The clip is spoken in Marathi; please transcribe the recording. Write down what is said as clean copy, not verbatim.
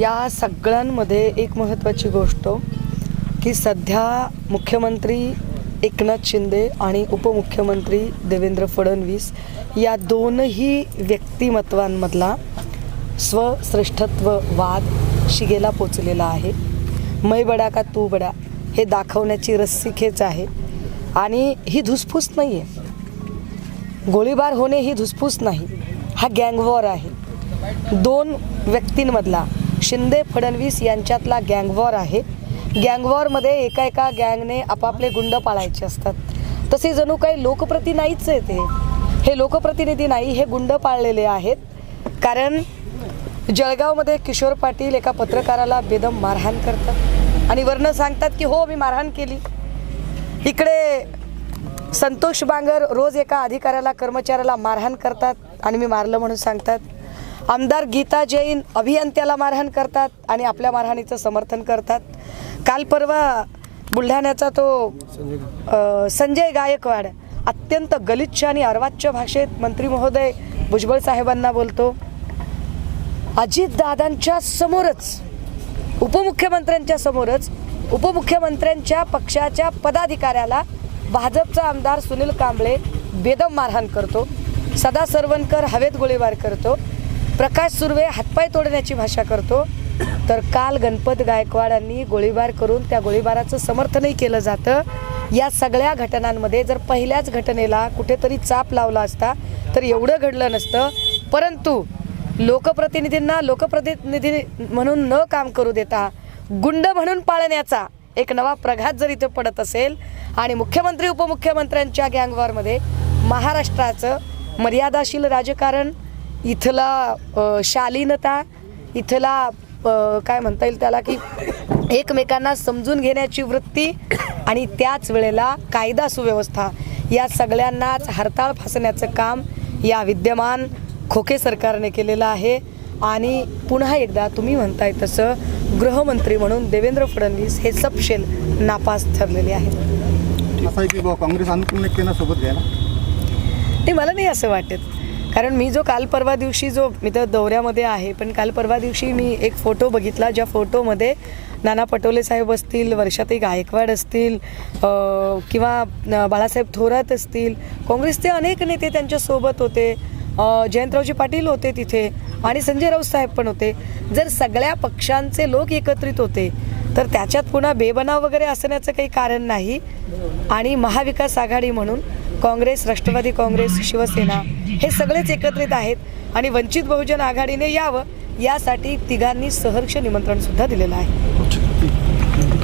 या सगळ्यांमध्ये एक महत्त्वाची गोष्ट की सध्या मुख्यमंत्री एकनाथ शिंदे आणि उपमुख्यमंत्री देवेंद्र फडणवीस या दोनही व्यक्तिमत्वांमधला स्वश्रेष्ठत्ववाद शिगेला पोचलेला आहे. मैं बडा का तू बडा हे दाखवण्याची रस्सीखेच आहे आणि ही धुसफूस नाही आहे. गोळीबार होणे ही धुसफूस नाही, हा गँगवॉर आहे. दोन व्यक्तींमधला शिंदे फडणवीस यांच्यातला गँगवॉर आहे. गँगवॉरमध्ये एका गँगने आपापले गुंड पाळायचे असतात. तसे जणू काही लोकप्रतिनिधी नाहीच आहे ते. हे लोकप्रतिनिधी नाही, हे गुंड पाळलेले आहेत. कारण जळगावमध्ये किशोर पाटील एका पत्रकाराला बेदम मारहाण करतात आणि वरनं सांगतात की हो मी मारहाण केली. इकडे संतोष बांगर रोज एका अधिकाऱ्याला कर्मचाऱ्याला मारहाण करतात आणि मी मारलं म्हणून सांगतात. आमदार गीता जैन अभियंत्याला मारहाण करतात आणि आपल्या मारहाणीचं समर्थन करतात. काल परवा बुलढाण्याचा तो संजय गायकवाड अत्यंत गलिच्छ आणि अर्वाच्य भाषेत मंत्री महोदय भुजबळ साहेबांना बोलतो. अजितदादांच्या समोरच उपमुख्यमंत्र्यांच्या समोरच उपमुख्यमंत्र्यांच्या पक्षाच्या पदाधिकाऱ्याला भाजपचा आमदार सुनील कांबळे बेदम मारहाण करतो. सदा सरवणकर हवेत गोळीबार करतो. प्रकाश सुर्वे हातपाय तोडण्याची भाषा करतो. तर काल गणपत गायकवाडांनी गोळीबार करून त्या गोळीबाराचं समर्थनही केलं जातं. या सगळ्या घटनांमध्ये जर पहिल्याच घटनेला कुठेतरी चाप लावला असता तर एवढं घडलं नसतं. परंतु लोकप्रतिनिधींना लोकप्रतिनिधी म्हणून न काम करू देता गुंड म्हणून पाळण्याचा एक नवा प्रघात जर इथे पडत असेल आणि मुख्यमंत्री उपमुख्यमंत्र्यांच्या गँगवॉरमध्ये महाराष्ट्राचं मर्यादाशील राजकारण, इथला शालीनता, इथला काय म्हणता येईल त्याला की एकमेकांना समजून घेण्याची वृत्ती आणि त्याच वेळेला कायदा सुव्यवस्था या सगळ्यांनाच हरताळ फासण्याचं काम या विद्यमान खोके सरकारने केलेलं आहे. आणि पुन्हा एकदा तुम्ही म्हणताय तसं गृहमंत्री म्हणून देवेंद्र फडणवीस हे सपशेल नापास ठरलेले आहेत. असं आहे की काँग्रेस अनुकूल नेत्यांना सोबत घ्यायला ते मला नाही असं वाटत. कारण मी जो काल परवा दिवशी मी तर दौऱ्यामध्ये आहे पण काल परवा दिवशी मी एक फोटो बघितला ज्या फोटोमध्ये नाना पटोले साहेब असतील, वर्षाताई गायकवाड असतील किंवा बाळासाहेब थोरात असतील, काँग्रेसचे अनेक नेते त्यांच्यासोबत होते. जयंतरावजी पाटील होते तिथे आणि संजय राऊत साहेब पण होते. जर सगळ्या पक्षांचे लोक एकत्रित होते तर त्याच्यात पुन्हा बेबनाव वगैरे असण्याचं काही कारण नाही. आणि महाविकास आघाडी म्हणून काँग्रेस, राष्ट्रवादी काँग्रेस, शिवसेना हे सगळेच एकत्रित आहेत आणि वंचित बहुजन आघाडीने यावं यासाठी तिघांनी सहर्ष निमंत्रण सुद्धा दिलेलं आहे.